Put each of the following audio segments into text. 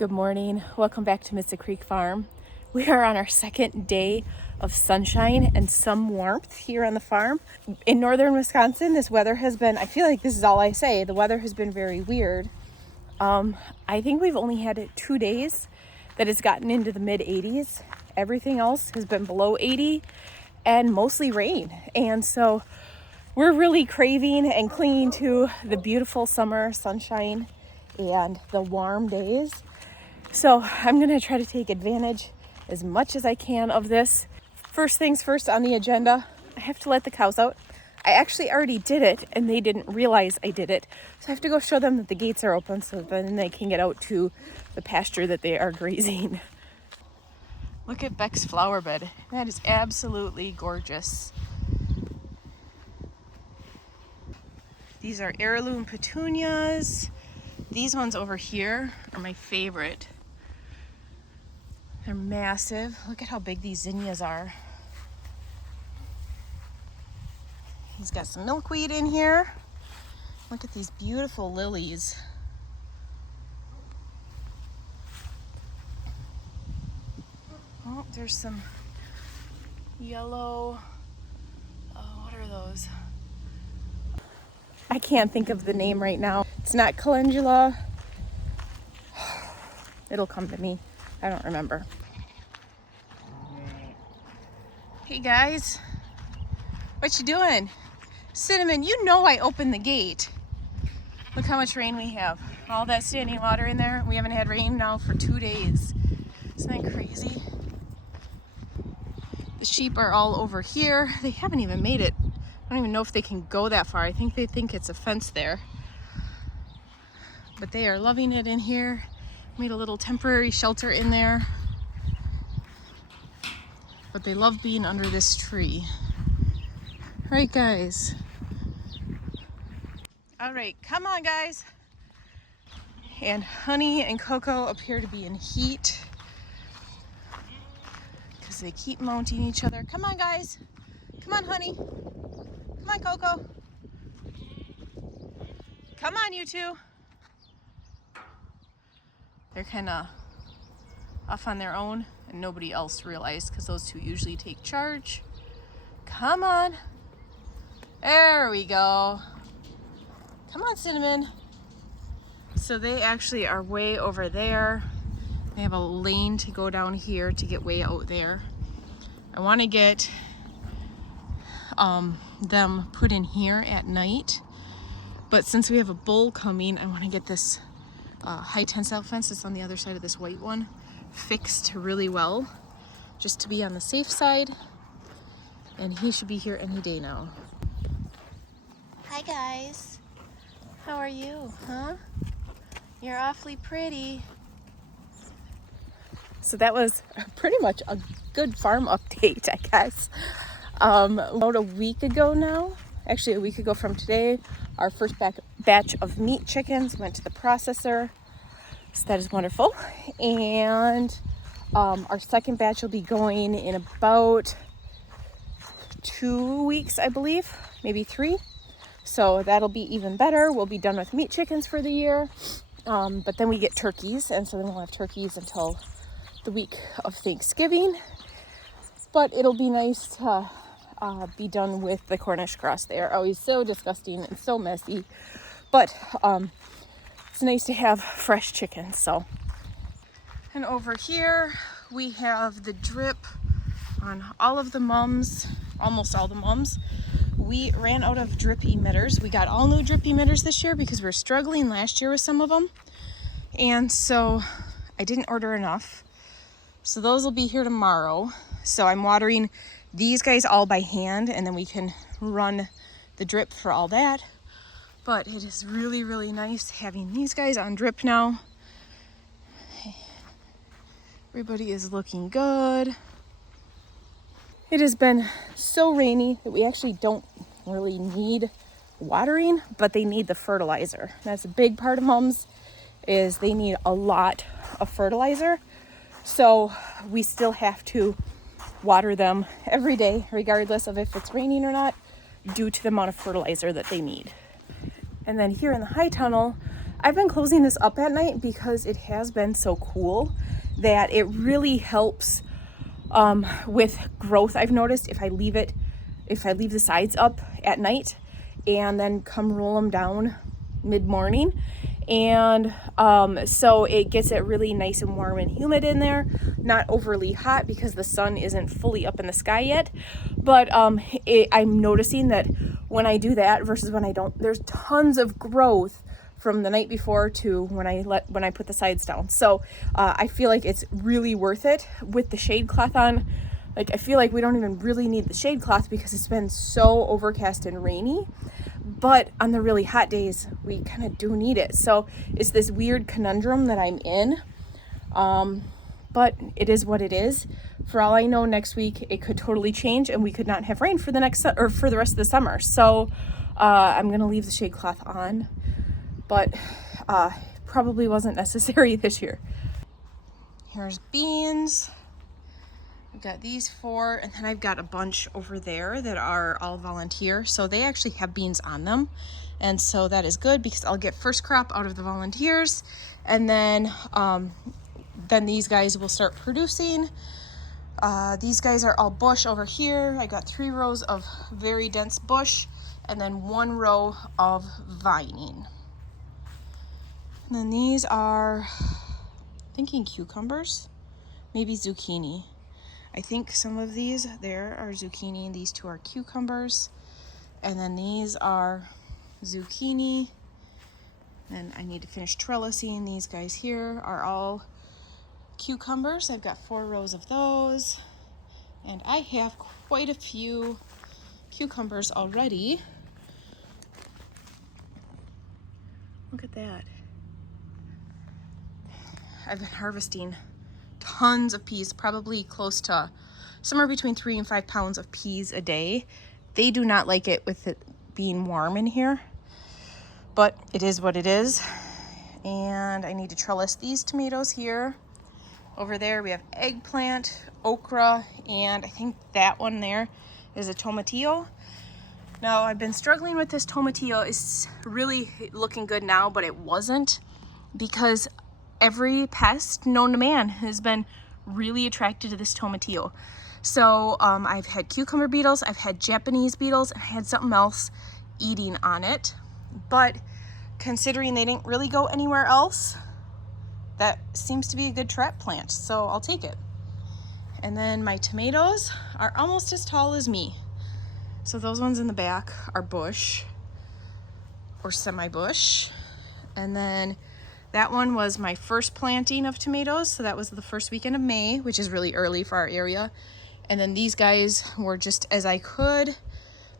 Good morning. Welcome back to Mystic Creek Farm. We are on our second day of sunshine and some warmth here on the farm. In northern Wisconsin, this weather has been, I feel like this is all I say, the weather has been very weird. I think we've only had 2 days that it's gotten into the mid 80s. Everything else has been below 80 and mostly rain. And so we're really craving and clinging to the beautiful summer sunshine and the warm days. So I'm going to try to take advantage as much as I can of this. First things first on the agenda, I have to let the cows out. I actually already did it and they didn't realize I did it. So I have to go show them that the gates are open so then they can get out to the pasture that they are grazing. Look at Beck's flower bed. That is absolutely gorgeous. These are heirloom petunias. These ones over here are my favorite. They're massive. Look at how big these zinnias are. He's got some milkweed in here. Look at these beautiful lilies. Oh, there's some yellow, what are those? I can't think of the name right now. It's not calendula. It'll come to me. I don't remember. Hey guys, what you doing? Cinnamon, you know I opened the gate. Look how much rain we have. All that standing water in there. We haven't had rain now for 2 days. Isn't that crazy? The sheep are all over here. They haven't even made it. I don't even know if they can go that far. I think they think it's a fence there. But they are loving it in here. Made a little temporary shelter in there. But they love being under this tree. Right, guys? All right, come on, guys. And Honey and Coco appear to be in heat because they keep mounting each other. Come on, guys. Come on, Honey. Come on, Coco. Come on, you two. They're kind of off on their own and nobody else realized because those two usually take charge. Come on. There we go. Come on, Cinnamon. So they actually are way over there. They have a lane to go down here to get way out there. I want to get them put in here at night. But since we have a bull coming, I want to get this high tensile fence that's on the other side of this white one fixed really well, just to be on the safe side. And he should be here any day now. Hi guys, how are you, huh? You're awfully pretty. So that was pretty much a good farm update, I guess. About a week ago now, actually a week ago from today, our first batch of meat chickens went to the processor. So that is wonderful. And our second batch will be going in about 2 weeks, I believe, maybe 3. So that'll be even better. We'll be done with meat chickens for the year. But then we get turkeys. And so then we'll have turkeys until the week of Thanksgiving. But it'll be nice to be done with the Cornish cross. They are always so disgusting and so messy. But it's nice to have fresh chicken. So, and over here we have the drip on all of the mums, almost all the mums. We ran out of drip emitters. We got all new drip emitters this year because we were struggling last year with some of them. And so I didn't order enough. So those will be here tomorrow. So I'm watering these guys all by hand and then we can run the drip for all that. But it is really, really nice having these guys on drip now. Everybody is looking good. It has been so rainy that we actually don't really need watering, but they need the fertilizer. That's a big part of mums, is they need a lot of fertilizer. So we still have to water them every day, regardless of if it's raining or not, due to the amount of fertilizer that they need. And then here in the high tunnel, I've been closing this up at night because it has been so cool that it really helps with growth. I've noticed if I leave the sides up at night and then come roll them down mid-morning, and so it gets it really nice and warm and humid in there, not overly hot because the sun isn't fully up in the sky yet. But I'm noticing that when I do that versus when I don't, there's tons of growth from the night before to when I put the sides down. So I feel like it's really worth it with the shade cloth on. Like, I feel like we don't even really need the shade cloth because it's been so overcast and rainy. But on the really hot days, we kind of do need it. So it's this weird conundrum that I'm in. But it is what it is. For all I know, next week it could totally change and we could not have rain for the rest of the summer. So I'm going to leave the shade cloth on. But probably wasn't necessary this year. Here's beans. I've got these 4, and then I've got a bunch over there that are all volunteer. So they actually have beans on them. And so that is good because I'll get first crop out of the volunteers. And then these guys will start producing. These guys are all bush over here. I got 3 rows of very dense bush and then 1 row of vining. And then these are, I'm thinking cucumbers, maybe zucchini. I think some of these there are zucchini and these 2 are cucumbers. And then these are zucchini. And I need to finish trellising. These guys here are all cucumbers. I've got 4 rows of those. And I have quite a few cucumbers already. Look at that. I've been harvesting tons of peas, probably close to somewhere between 3 and 5 pounds of peas a day. They do not like it with it being warm in here, but it is what it is. And I need to trellis these tomatoes here. Over there we have eggplant, okra, and I think that one there is a tomatillo. Now I've been struggling with this tomatillo. It's really looking good now, but it wasn't, because every pest known to man has been really attracted to this tomatillo. So I've had cucumber beetles, I've had Japanese beetles, and I had something else eating on it. But considering they didn't really go anywhere else, that seems to be a good trap plant, so I'll take it. And then my tomatoes are almost as tall as me. So those ones in the back are bush or semi-bush. And then that one was my first planting of tomatoes. So that was the first weekend of May, which is really early for our area. And then these guys were just as I could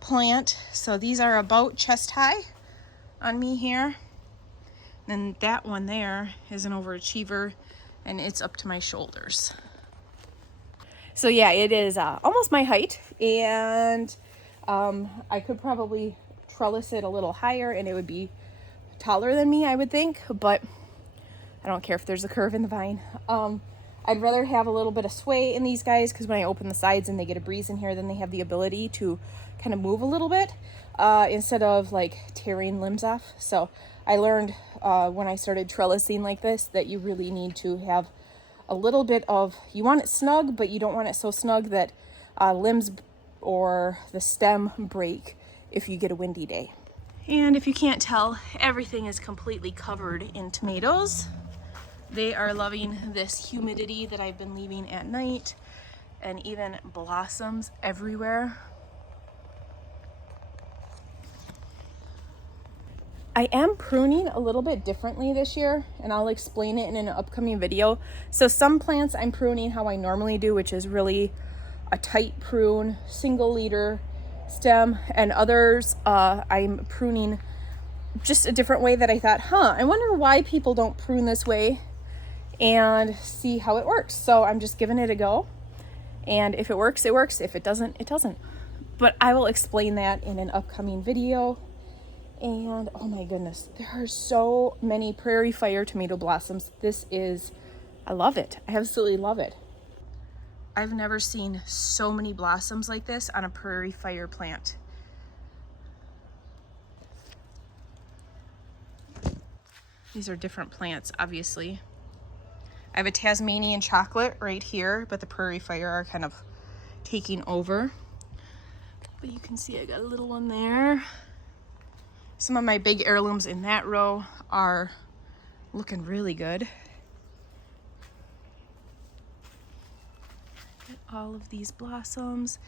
plant. So these are about chest high on me here. And that one there is an overachiever, and it's up to my shoulders. So yeah, it is almost my height, and I could probably trellis it a little higher and it would be taller than me, I would think, but I don't care if there's a curve in the vine. I'd rather have a little bit of sway in these guys, because when I open the sides and they get a breeze in here, then they have the ability to kind of move a little bit instead of like tearing limbs off. So I learned when I started trellising like this that you really need to have a little bit of, you want it snug, but you don't want it so snug that limbs or the stem break if you get a windy day. And if you can't tell, everything is completely covered in tomatoes. They are loving this humidity that I've been leaving at night, and even blossoms everywhere. I am pruning a little bit differently this year, and I'll explain it in an upcoming video. So some plants I'm pruning how I normally do, which is really a tight prune, single leader stem, and others I'm pruning just a different way that I thought, I wonder why people don't prune this way, and see how it works. So I'm just giving it a go, and if it works, it works. If it doesn't, it doesn't. But I will explain that in an upcoming video. And oh my goodness, there are so many prairie fire tomato blossoms. I love it. I absolutely love it. I've never seen so many blossoms like this on a prairie fire plant. These are different plants, obviously. I have a Tasmanian chocolate right here, but the prairie fire are kind of taking over. But you can see I got a little one there. Some of my big heirlooms in that row are looking really good. All of these blossoms.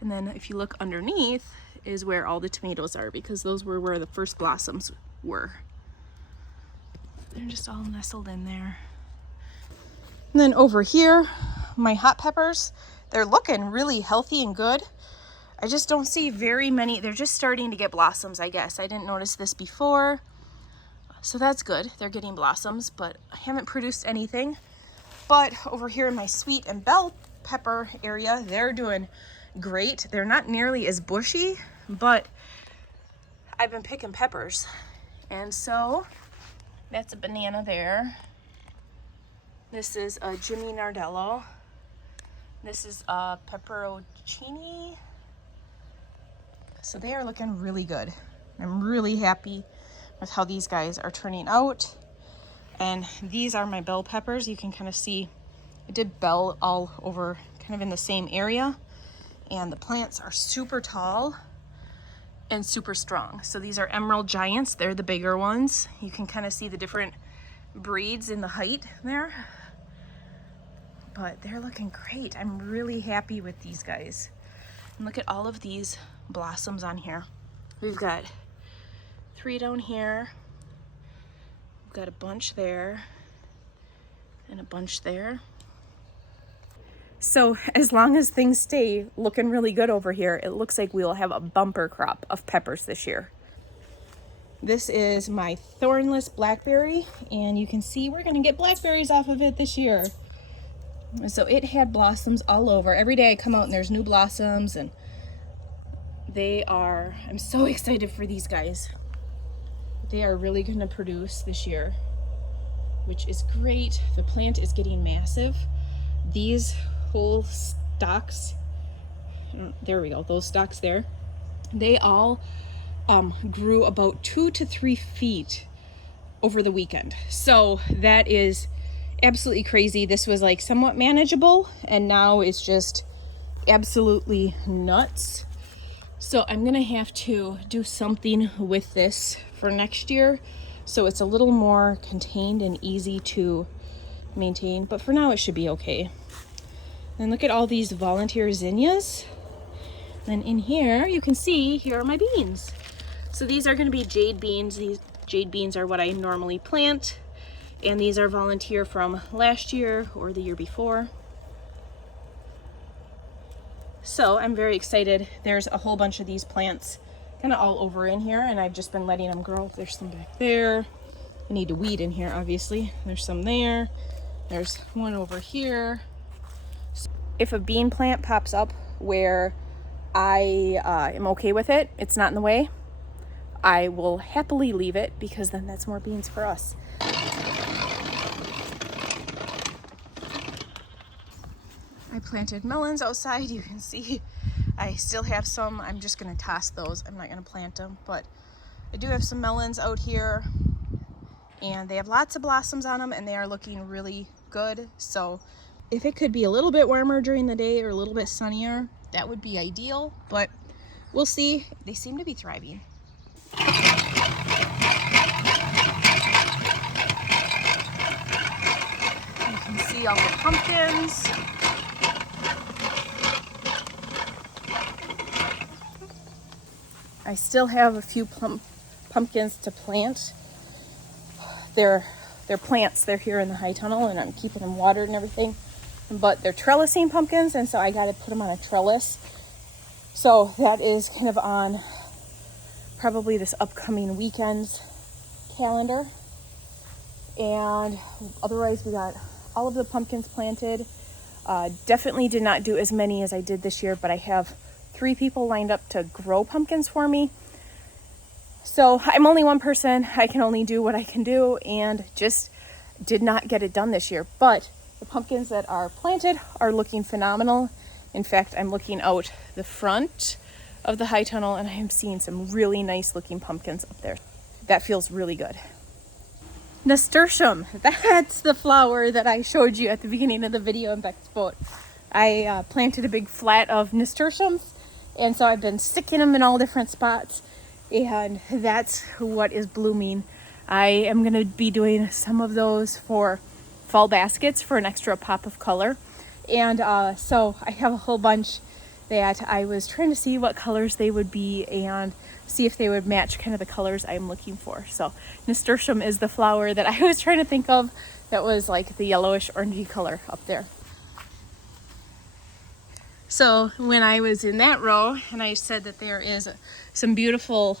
And then if you look underneath is where all the tomatoes are, because those were where the first blossoms were. They're just all nestled in there. And then over here, my hot peppers, they're looking really healthy and good. I just don't see very many. They're just starting to get blossoms, I guess. I didn't notice this before. So that's good. They're getting blossoms, but I haven't produced anything. But over here in my sweet and bell pepper area, they're doing great. They're not nearly as bushy, but I've been picking peppers. And so that's a banana there. This is a Jimmy Nardello. This is a pepperoncini. So they are looking really good. I'm really happy with how these guys are turning out. And these are my bell peppers. You can kind of see I did bell all over kind of in the same area. And the plants are super tall and super strong. So these are Emerald Giants. They're the bigger ones. You can kind of see the different breeds in the height there. But they're looking great. I'm really happy with these guys. And look at all of these blossoms on here. We've got 3 down here. We've got a bunch there and a bunch there. So as long as things stay looking really good over here, it looks like we'll have a bumper crop of peppers this year. This is my thornless blackberry, and you can see we're gonna get blackberries off of it this year. So it had blossoms all over. Every day I come out and there's new blossoms, and I'm so excited for these guys. They are really gonna produce this year, which is great. The plant is getting massive. These whole stalks, there we go, those stalks there, they all grew about 2 to 3 feet over the weekend. So that is absolutely crazy. This was like somewhat manageable, and now it's just absolutely nuts. So I'm gonna have to do something with this for next year, so it's a little more contained and easy to maintain, but for now it should be okay. And look at all these volunteer zinnias. And in here you can see, here are my beans. So these are going to be jade beans. These jade beans are what I normally plant, and these are volunteer from last year or the year before. So I'm very excited. There's a whole bunch of these plants kind of all over in here, and I've just been letting them grow. There's some back there. I need to weed in here, obviously. There's some there. There's one over here. If a bean plant pops up where I am okay with it, it's not in the way, I will happily leave it, because then that's more beans for us. I planted melons outside. You can see I still have some. I'm just going to toss those. I'm not going to plant them, but I do have some melons out here, and they have lots of blossoms on them, and they are looking really good. So if it could be a little bit warmer during the day or a little bit sunnier, that would be ideal, but we'll see. They seem to be thriving. You can see all the pumpkins. I still have a few pumpkins to plant. They're plants. They're here in the high tunnel, and I'm keeping them watered and everything. But they're trellising pumpkins, and so I got to put them on a trellis. So that is kind of on probably this upcoming weekend's calendar. And otherwise, we got all of the pumpkins planted. Definitely did not do as many as I did this year, but I have 3 people lined up to grow pumpkins for me. So I'm only one person. I can only do what I can do, and just did not get it done this year. But the pumpkins that are planted are looking phenomenal. In fact, I'm looking out the front of the high tunnel, and I am seeing some really nice looking pumpkins up there. That feels really good. Nasturtium, that's the flower that I showed you at the beginning of the video in Beck's boat. I planted a big flat of nasturtiums, and so I've been sticking them in all different spots, and that's what is blooming. I am going to be doing some of those for fall baskets for an extra pop of color, and so I have a whole bunch that I was trying to see what colors they would be and see if they would match kind of the colors I'm looking for. So nasturtium is the flower that I was trying to think of that was like the yellowish orangey color up there. So when I was in that row and I said that there is some beautiful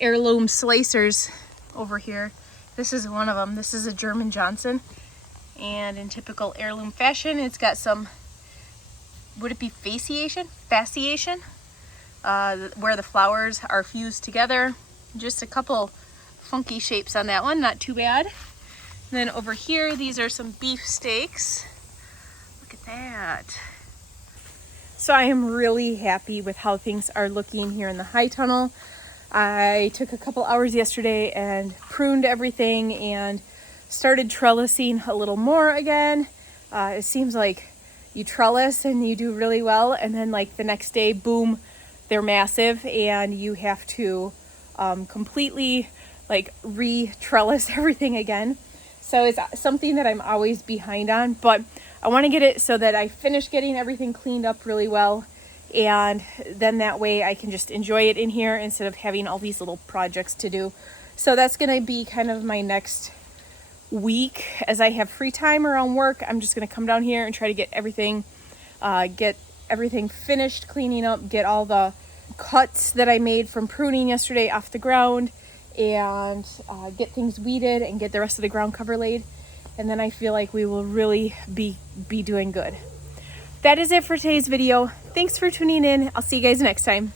heirloom slicers over here, this is one of them. This is a German Johnson, and in typical heirloom fashion, it's got some, would it be fasciation? Where the flowers are fused together. Just a couple funky shapes on that one, not too bad. And then over here, these are some beef steaks. Look at that. So I am really happy with how things are looking here in the high tunnel. I took a couple hours yesterday and pruned everything and started trellising a little more again. It seems like you trellis and you do really well, and then like the next day, boom, they're massive and you have to completely like re-trellis everything again. So it's something that I'm always behind on, but I want to get it so that I finish getting everything cleaned up really well, and then that way I can just enjoy it in here instead of having all these little projects to do. So that's going to be kind of my next week. As I have free time around work, I'm just going to come down here and try to get everything finished, cleaning up, get all the cuts that I made from pruning yesterday off the ground, and get things weeded and get the rest of the ground cover laid. And then I feel like we will really be doing good. That is it for today's video. Thanks for tuning in. I'll see you guys next time.